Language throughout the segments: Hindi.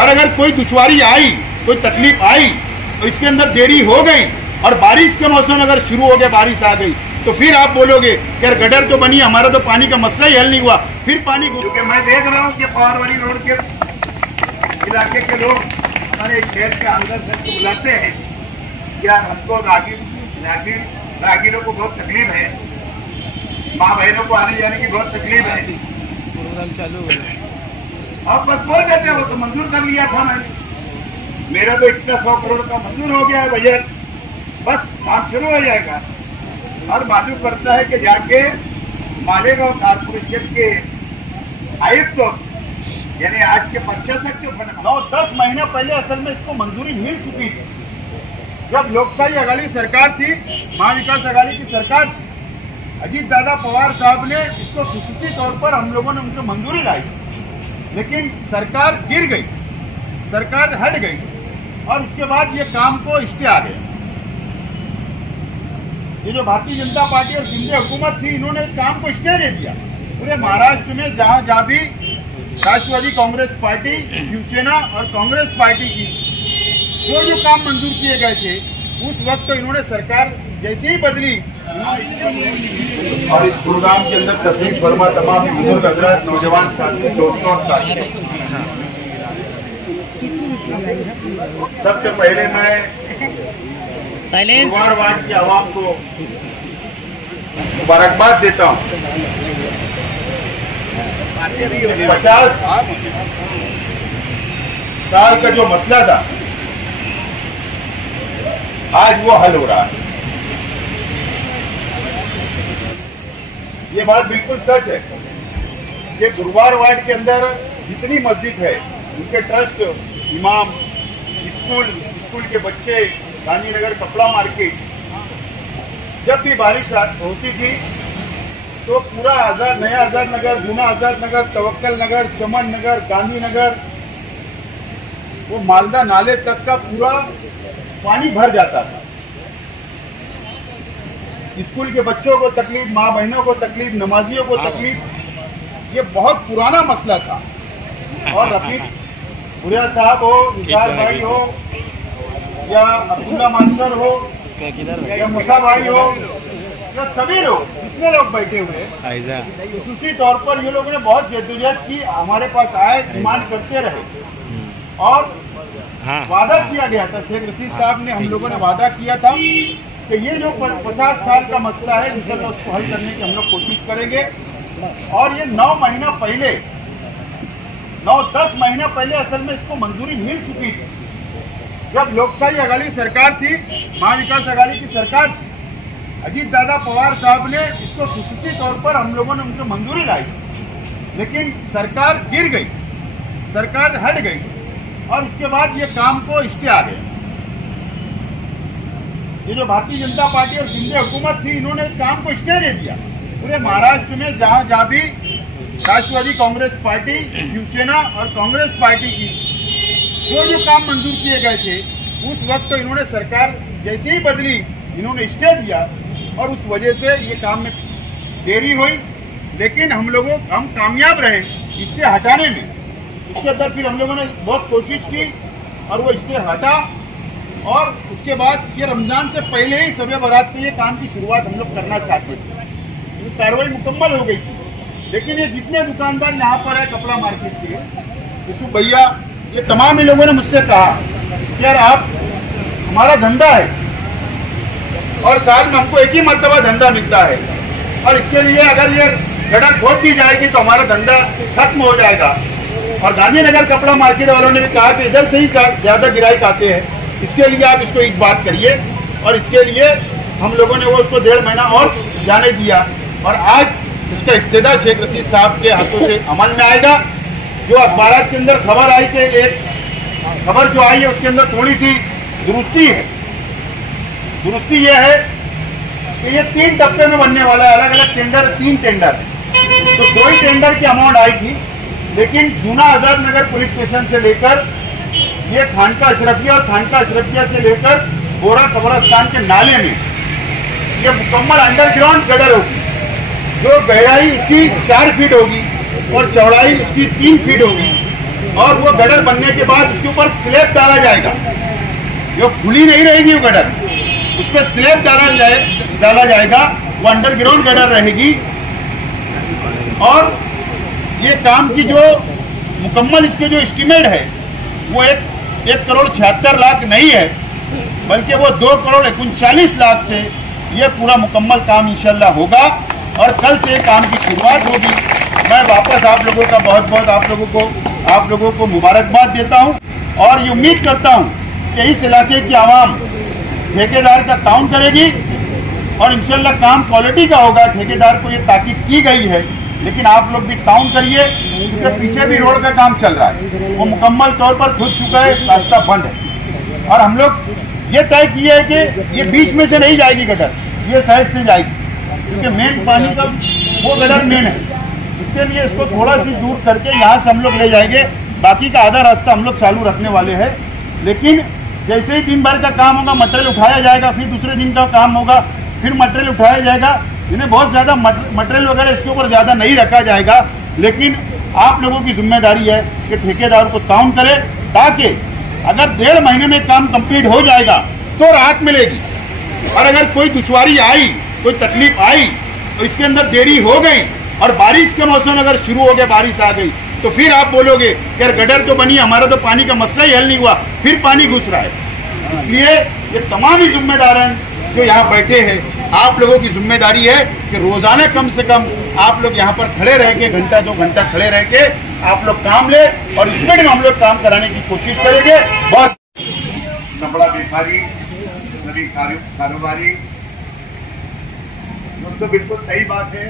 और अगर कोई दुश्वारी आई, कोई तकलीफ आई और इसके अंदर देरी हो गई और बारिश के मौसम अगर शुरू हो गया, बारिश आ गई, तो फिर आप बोलोगे कि यार गटर तो बनी, हमारा तो पानी का मसला ही हल नहीं हुआ, फिर पानी क्योंकि मैं देख रहा हूँ कि पवारवाड़ी रोड के इलाके के लोग हमारे शहर के अंदर से बुलाते हैं, यार हमको राहगीरों को बहुत तकलीफ है, माँ बहनों को आने जाने की बहुत तकलीफ है, चालू आप बस बोल देते हो तो मंजूर कर लिया था मैंने, मेरा तो इतना 100 करोड़ का मंजूर हो गया है भैया, बस काम शुरू हो जाएगा। और मालूम पड़ता है कि जाके मालेगांव कारपोरेशन के आयुक्त यानी आज के प्रशासक के 9-10 महीना पहले असल में इसको मंजूरी मिल चुकी थी। जब लोकशाही अघाड़ी सरकार थी, महाविकास अघाड़ी की सरकार थी, अजीत दादा पवार साहब ने इसको खुसूसी तौर पर हम लोगों ने उनको मंजूरी लाई, लेकिन सरकार गिर गई, सरकार हट गई और उसके बाद ये काम को स्टे आ गया। ये जो भारतीय जनता पार्टी और शिंदे हुकूमत थी, इन्होंने काम को स्टे दे दिया। पूरे महाराष्ट्र में जहाँ जहाँ भी राष्ट्रवादी कांग्रेस पार्टी, शिवसेना और कांग्रेस पार्टी की जो काम मंजूर किए गए थे, उस वक्त तो इन्होंने सरकार जैसे ही बदली। और इस प्रोग्राम के अंदर तशरीफ फरमा तमाम बुजुर्ग हजरात, नौजवान साथी, दोस्तों और साथियों, सबसे पहले मैं गुरुवार वार्ड की आवाम को मुबारकबाद देता हूँ। 50 साल का जो मसला था, आज वो हल हो रहा है। ये बात बिल्कुल सच है कि गुरुवार वार्ड के अंदर जितनी मस्जिद है, उनके ट्रस्ट, इमाम, स्कूल के बच्चे, गांधीनगर कपड़ा मार्केट, जब भी बारिश होती थी तो पूरा नया आजाद नगर, जूना आजाद नगर, तवक्कल नगर, चमन नगर, गांधीनगर, वो मालदा नाले तक का पूरा पानी भर जाता था। स्कूल के बच्चों को तकलीफ, माँ बहनों को तकलीफ, नमाजियों को तकलीफ, ये बहुत पुराना मसला था। और रफीक भुरिया साहब हो, निसार भाई हो, या अब्दुल्ला मानकर हो, या मुसा भाई हो, या सभी लोग, जितने लोग बैठे हुए, खुसूसी तौर पर ये लोगों ने बहुत जद्दोजहद की, हमारे पास आए, डिमांड करते रहे और वादा किया गया था। शेख रशीद साहब ने, हम लोगों ने वादा किया था कि ये जो 50 साल का मसला है, इंशाल्लाह उसको हल करने की हम लोग कोशिश करेंगे। और ये 9-10 महीना पहले असल में इसको मंजूरी मिल चुकी थी। जब लोकशाही अघाड़ी सरकार थी, महाविकास अघाड़ी की सरकार थी, अजीत दादा पवार साहब ने इसको खुसूसी तौर पर हम लोगों ने उनको मंजूरी लाई, लेकिन सरकार गिर गई, सरकार हट गई और उसके बाद ये काम को स्टे आ गया। ये जो भारतीय जनता पार्टी और शिंदे हुकूमत थी, इन्होंने काम को स्टे दे दिया। पूरे महाराष्ट्र में जहाँ जहाँ भी राष्ट्रवादी कांग्रेस पार्टी, शिवसेना और कांग्रेस पार्टी की जो काम मंजूर किए गए थे, उस वक्त तो इन्होंने सरकार जैसे ही बदली, इन्होंने स्टे दिया और उस वजह से ये काम में देरी हुई, लेकिन हम कामयाब रहे स्टे हटाने में। इसके अंदर फिर हम लोगों ने बहुत कोशिश की और वो स्टे हटा और उसके बाद ये रमज़ान से पहले ही शब बारात के ये काम की शुरुआत हम लोग करना चाहते थे। तो कार्रवाई मुकम्मल हो गई थी, लेकिन ये जितने दुकानदार यहाँ पर है कपड़ा मार्केट के, यूसुफ भैया, ये तमाम ही लोगों ने मुझसे कहा कि यार आप, हमारा धंधा है और साल में हमको एक ही मरतबा धंधा मिलता है और इसके लिए अगर ये गटर खोद दी जाएगी तो हमारा धंधा खत्म हो जाएगा। और गांधीनगर कपड़ा मार्केट वालों ने भी कहा कि इधर से ही ज़्यादा गिराहक आते हैं, इसके लिए आप इसको एक बात करिए। और इसके लिए हम लोगों ने वो उसको 1.5 महीना और जाने दिया और आज उसका इफ्तिदा शेख रशीद साहब के हाथों से अमल में आएगा। जो अखबारात के अंदर खबर आई कि एक खबर जो आई है उसके अंदर थोड़ी सी दुरुस्ती है। दुरुस्ती ये है कि ये 3 डब्बे में बनने वाला है, अलग अलग टेंडर, 3 टेंडर। तो 2 ही टेंडर की अमाउंट आई थी, लेकिन जूना आजाद नगर पुलिस स्टेशन से लेकर ये खानका अशरफिया और खानका अशरफिया से लेकर बोरा कब्रिस्तान के नाले में ये मुकम्मल अंडरग्राउंड गटर होगी, जो गहराई उसकी 4 फीट होगी और चौड़ाई उसकी 3 फीट होगी। और वो गटर बनने के बाद उसके ऊपर स्लैब डाला जाएगा, जो खुली नहीं रहेगी वो गटर, उस पर स्लैब डाला जाएगा, वो अंडरग्राउंड गटर रहेगी। और ये काम की जो मुकम्मल इसके जो एस्टीमेट है वो 1,76,00,000 नहीं है, बल्कि वो 2,39,00,000 से ये पूरा मुकम्मल काम इंशाल्लाह होगा और कल से काम की शुरुआत होगी। मैं वापस आप लोगों का बहुत बहुत आप लोगों को मुबारकबाद देता हूं और ये उम्मीद करता हूं कि इस इलाके की आवाम ठेकेदार का ताउन करेगी और इंशाल्लाह काम क्वालिटी का होगा। ठेकेदार को ये ताकीद की गई है, लेकिन आप लोग भी ताउन करिए, क्योंकि पीछे भी रोड का काम चल रहा है, वो मुकम्मल तौर पर खुद चुका है, रास्ता बंद है। और हम लोग ये तय किया है कि ये बीच में से नहीं जाएगी गटर, ये साइड से जाएगी, क्योंकि मेन पानी का वो गटर मेन है। इसके लिए इसको थोड़ा सी दूर करके यहाँ से हम लोग ले जाएंगे, बाकी का आधा रास्ता हम लोग चालू रखने वाले हैं। लेकिन जैसे ही दिन भर का काम होगा मटेरियल उठाया जाएगा, फिर दूसरे दिन का काम होगा फिर मटेरियल उठाया जाएगा। इन्हें बहुत ज़्यादा मटेरियल वगैरह इसके ऊपर ज़्यादा नहीं रखा जाएगा, लेकिन आप लोगों की जिम्मेदारी है कि ठेकेदार को ताउन करें, ताकि अगर 1.5 महीने में काम कंप्लीट हो जाएगा तो राहत मिलेगी। और अगर कोई दुश्वारी आई, कोई तकलीफ आई, तो इसके अंदर देरी हो गई और बारिश के मौसम अगर शुरू हो गया, बारिश आ गई, तो फिर आप बोलोगे कि यार गटर तो बनी, हमारा तो पानी का मसला ही हल नहीं हुआ, फिर पानी घुस रहा है। इसलिए ये तमाम ही जिम्मेदार हैं जो यहाँ बैठे हैं, आप लोगों की जिम्मेदारी है कि रोजाना कम से कम आप लोग यहाँ पर खड़े रह के 1-2 घंटा खड़े रह के आप लोग काम ले और स्पीड में हम लोग काम कराने की कोशिश करेंगे। बहुत बड़ा व्यापारी, सभी कारोबारी, तो बिल्कुल सही बात है।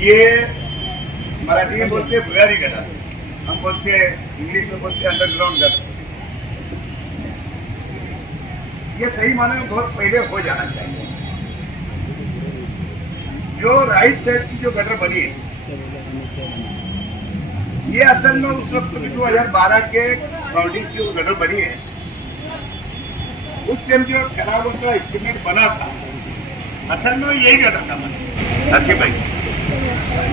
ये मराठी में बोलते हैं भुयारी गटर, हम बोलते हैं इंग्लिश में बोलते हैं अंडरग्राउंड गटर। ये सही माने में बहुत पहले हो जाना चाहिए। जो राइट साइड की जो गटर बनी है, ये असल में उस वक्त 2012 के बाउंड्री की जो गटर बनी है, उस टाइम जो खराब होता एस्टीमेट बना था, असल में यही गटर था साथी भाई,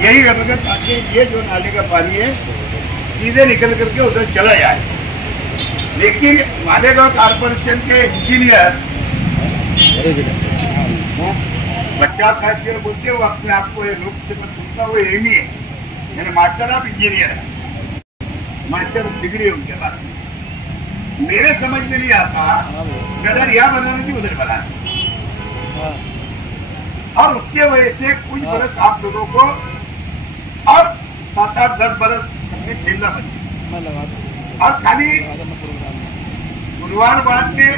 यही गटर था, ताकि ये जो नाले का पानी है सीधे निकल करके उधर चला जाए। लेकिन मालेगांव कॉर्पोरेशन के इंजीनियर बच्चा साहब जो बोलते वो अपने आप को लोग से मत सुनता, वो एम है, यानी मास्टर ऑफ इंजीनियर है, मास्टर डिग्री है उनके पास। मेरे समझ में नहीं आता गटर यहाँ बनाने की उधर बनाने, और उसके वजह से कुछ बरस आप लोगों को और 7-8-10 बरस झेलना पड़े। और खाली गुरुवार बाद में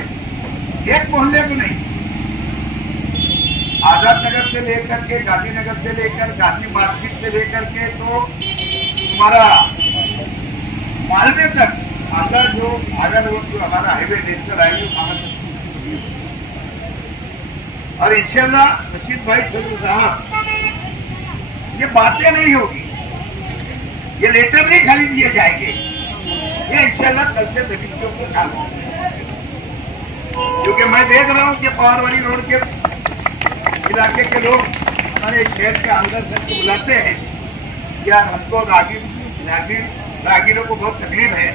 एक मोहल्ले को नहीं, आजाद नगर से लेकर के गांधीनगर से लेकर गांधी मार्केट से लेकर के तो तुम्हारा मालवे तक आधा रोड जो हमारा हाईवे नेशनल हाईवे वहां तक। और इंशाल्लाह रशीद भाई सदर साहब, ये बातें नहीं होगी, ये लेटर नहीं खाली दिए जाएंगे, ये इंशाल्लाह कल से तरीकों को काम होगा। क्योंकि मैं देख रहा हूँ कि पहाड़ वाली रोड के इलाके के लोग हमारे शहर के अंदर से बुलाते हैं, यार हमको राहगीरों को बहुत तकलीफ है,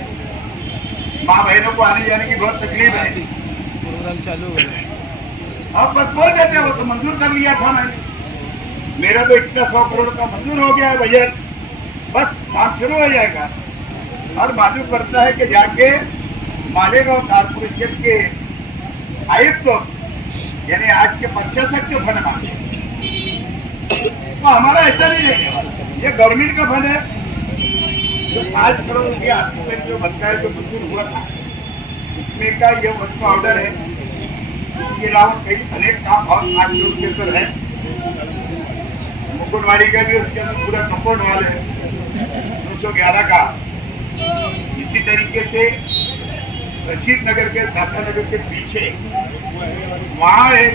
माँ बहनों को आने जाने की बहुत तकलीफ है, प्रोग्राम चालू हो गया और बस बोल देते हैं वो तो मंजूर कर लिया था मैंने, मेरा तो इतना 100 करोड़ का मंजूर हो गया है भैया, बस काम शुरू हो जाएगा। और मालूम पड़ता है कि जाके मालेगांव कॉर्पोरेशन के आयुक्त यानी आज के प्रशासक के फंड मांगे, तो हमारा ऐसा नहीं रहेगा, ये गवर्नमेंट का फंड है। जो 5 करोड़ के 80 में जो बनता है, जो मंजूर हुआ था, उसमें का ये वर्क ऑर्डर है। इसके अलावा कई अनेक काम और 8 करोड़ के अंदर है। मुकुटवाड़ी का भी उसके अंदर पूरा कंपाउंड वाल है 211 का। इसी तरीके से रशीद नगर के दाता नगर के पीछे वहाँ एक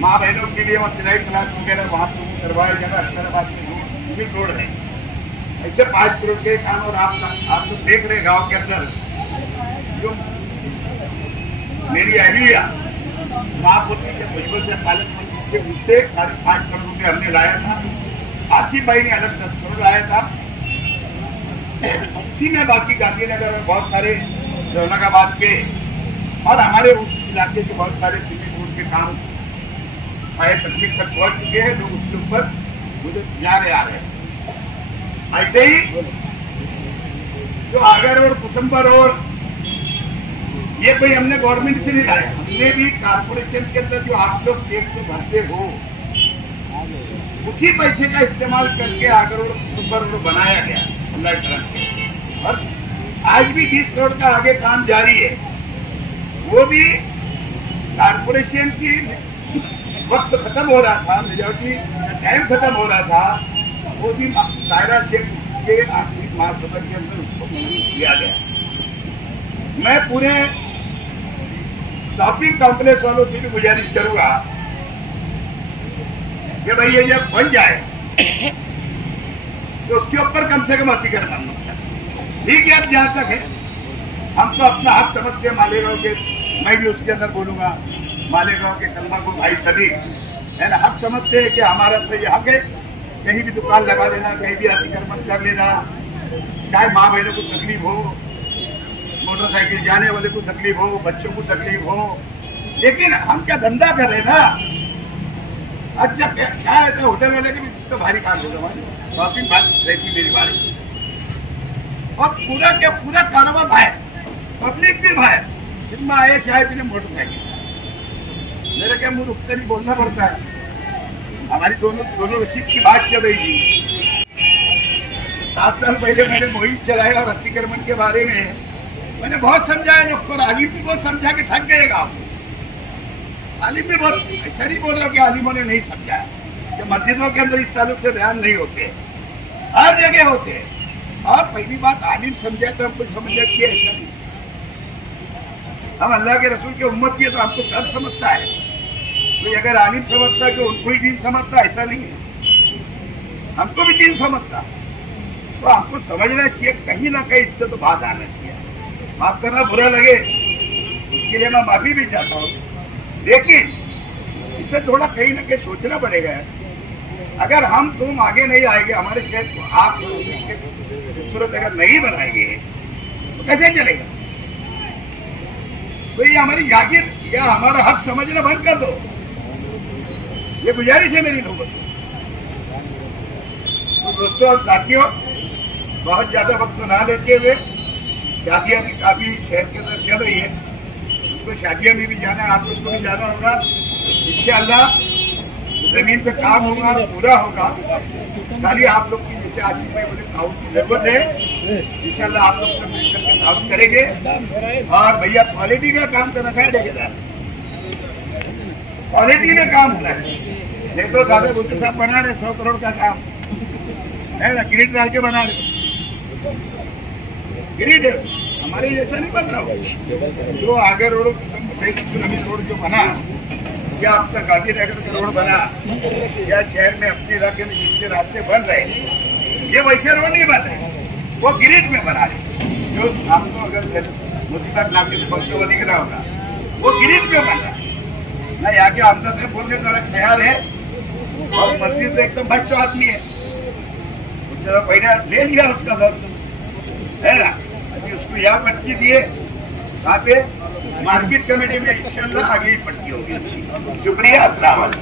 माँ बहनों के लिए वहाँ सिलाई क्लास वगैरह वहाँ करवाया जाएगा। अहमदाबाद में रोड है, ऐसे 5 करोड़ के काम। और आप लोग देख रहे गांव के अंदर जो मेरी अहलिया माँ पुत्री के मुझे से पालन से उससे 5.5 करोड़ रुपये हमने लाया था। आसिफ भाई ने अलग 10 करोड़ लाया था। उसी में बाकी गांधीनगर में बहुत सारे औरंगाबाद के और हमारे उस इलाके के बहुत सारे सिटी रोड के काम फायर तकनीक तक पहुंच चुके हैं। लोग उसके ऊपर मुझे जा रहे आ रहे हैं। ऐसे ही जो आगर रोड, कुसुम्बा रोड, ये कोई हमने गवर्नमेंट से नहीं लाया, हमने भी कारपोरेशन के अंदर जो आप लोग टैक्स भरते हो उसी पैसे का इस्तेमाल करके आगर रोड, कुसुम्बा रोड बनाया गया। और आज भी 20 करोड़ का आगे काम जारी है। वो भी कारपोरेशन की वक्त खत्म हो रहा था, मेजोरिटी टाइम खत्म हो रहा था, वो भी दायरा से के आखिरी महासभा के अंदर उसको मंजूर किया गया। मैं पूरे शॉपिंग कॉम्प्लेक्स वालों से भी गुजारिश करूंगा कि भाई ये जब बन जाए तो उसके ऊपर कम से कम अतिक्रमण ठीक है। अब जहां तक है हम तो अपना हक समझते हैं मालेगांव के, मैं भी उसके अंदर बोलूंगा, मालेगांव के कलमा को भाई सभी है ना, हक समझते हैं कि हमारा तो ये हक है कहीं भी दुकान लगा लेना, कहीं भी अतिक्रमण कर लेना, चाहे माँ बहनों को तकलीफ हो, मोटरसाइकिल जाने वाले को तकलीफ हो, बच्चों को तकलीफ हो, लेकिन हम क्या धंधा कर रहे ना। अच्छा क्या रहता है होटल वाले के भी तो भारी काम होगा, शॉपिंग रहती मेरी बारी, और पूरा क्या पूरा कारोबार बाहर, पब्लिक भी बाहर, जितना आए चाहे बिना मोटरसाइकिल, मेरा क्या मुंह रुकते नहीं बोलना पड़ता है। हमारी दोनों रसीद की बात चल रही थी। 7 साल पहले मैंने मुहिम चलाया और अतिक्रमण के बारे में मैंने बहुत समझाया लोग को, आलिम भी बहुत समझा के थक गएगा आपको। आलिम भी बहुत, ऐसा नहीं बोल रहा कि आलिमों ने नहीं समझाया कि मस्जिदों के अंदर इस ताल्लुक से बयान नहीं होते, हर जगह होते। और पहली बात आलिम समझाए तो हमको समझना चाहिए, ऐसा नहीं। हम अल्लाह के रसूल के उम्मत की है तो हमको सब समझता है, तो अगर आलिम समझता है तो उनको ही दीन समझता, ऐसा नहीं है। हमको भी दीन समझता, तो हमको समझना चाहिए कहीं ना कहीं, इससे तो बात आना चाहिए। माफ करना बुरा लगे इसके लिए मैं माफी भी चाहता हूँ, लेकिन इससे थोड़ा कहीं ना कहीं सोचना पड़ेगा। अगर हम तुम आगे नहीं आएंगे, हमारे शहर को आप खूबसूरत अगर नहीं बनाएंगे तो कैसे चलेगा। तो ये हमारी जागीर या हमारा हक समझना बंद कर दो, ये गुजारिश है मेरी लोगों से। तो दोस्तों और साथियों, बहुत ज्यादा वक्त ना लेते हुए, शादियां भी काफी शहर के अंदर चल रही है, उनको शादियां में भी जाना है, आप लोग को भी जाना होगा। इंशाअल्लाह जमीन पे काम होगा, पूरा होगा। खाली आप लोग की जैसे आसिफ भाई बोले ताउन की जरूरत है, इंशाअल्लाह आप लोग सब मिलकर के ताउन करेंगे। और भैया क्वालिटी का काम करना है, ठेकेदार क्वालिटी में काम होना है। नहीं तो दादा बुद्ध साहब बना रहे 100 करोड़ का काम है ना, ग्रिड डाल के बना रहे, ग्रिड हमारे जैसा नहीं बन रहा हो। जो आगे रोड रोड जो बना, या अब तक गांधीनगर का रोड बना, या शहर में अपने इलाके में जितने रास्ते बन रहे, ये वैसे रोड नहीं बन रहे, वो ग्रिड में बना रहे। जो आपको अगर मोतीबाग नाके से पहुंचते हुआ दिख रहा होगा, वो ग्रिड में बन रहा है ना। यहाँ के आमदा से बोलने तो तैयार है, और मंत्री तो एकदम भ्रष्ट आदमी है, उसने पहले ले लिया उसका दर्द है ना, अभी उसको यहाँ पटकी दिए, वहाँ पे मार्केट कमेटी में इंशाल्लाह आगे ही पटकी होगी। शुक्रिया, अस्सलाम वालेकुम।